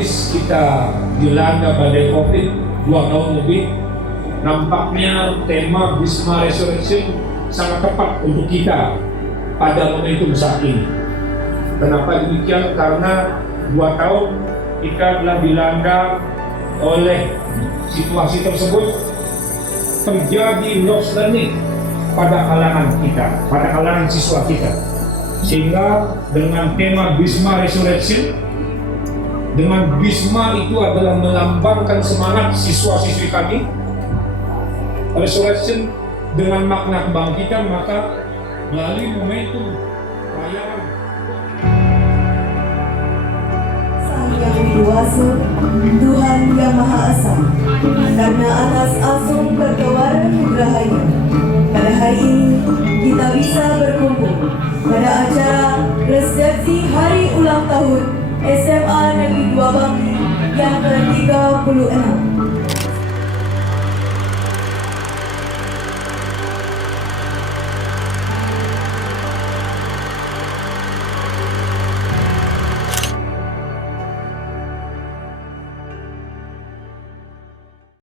habis kita dilanda badai COVID 2 tahun lebih, nampaknya tema Wisma Resurrection sangat tepat untuk kita pada momentum saat ini. Kenapa demikian? Karena 2 tahun kita telah dilanda oleh situasi tersebut, terjadi loss learning pada kalangan kita, pada kalangan siswa kita. Sehingga dengan tema Wisma Resurrection, dengan Wisma itu adalah melambangkan semangat siswa-siswi kami, Resurrection dengan makna kebangkitan, maka melalui momentum perayaan Sang Yang Widiwasa, Tuhan Yang Maha Esa, karena atas asung pertewaran nugrahanya, pada hari ini kita bisa berkumpul pada acara resepsi hari ulang tahun SMA Negeri 2 Bangli yang ke-36.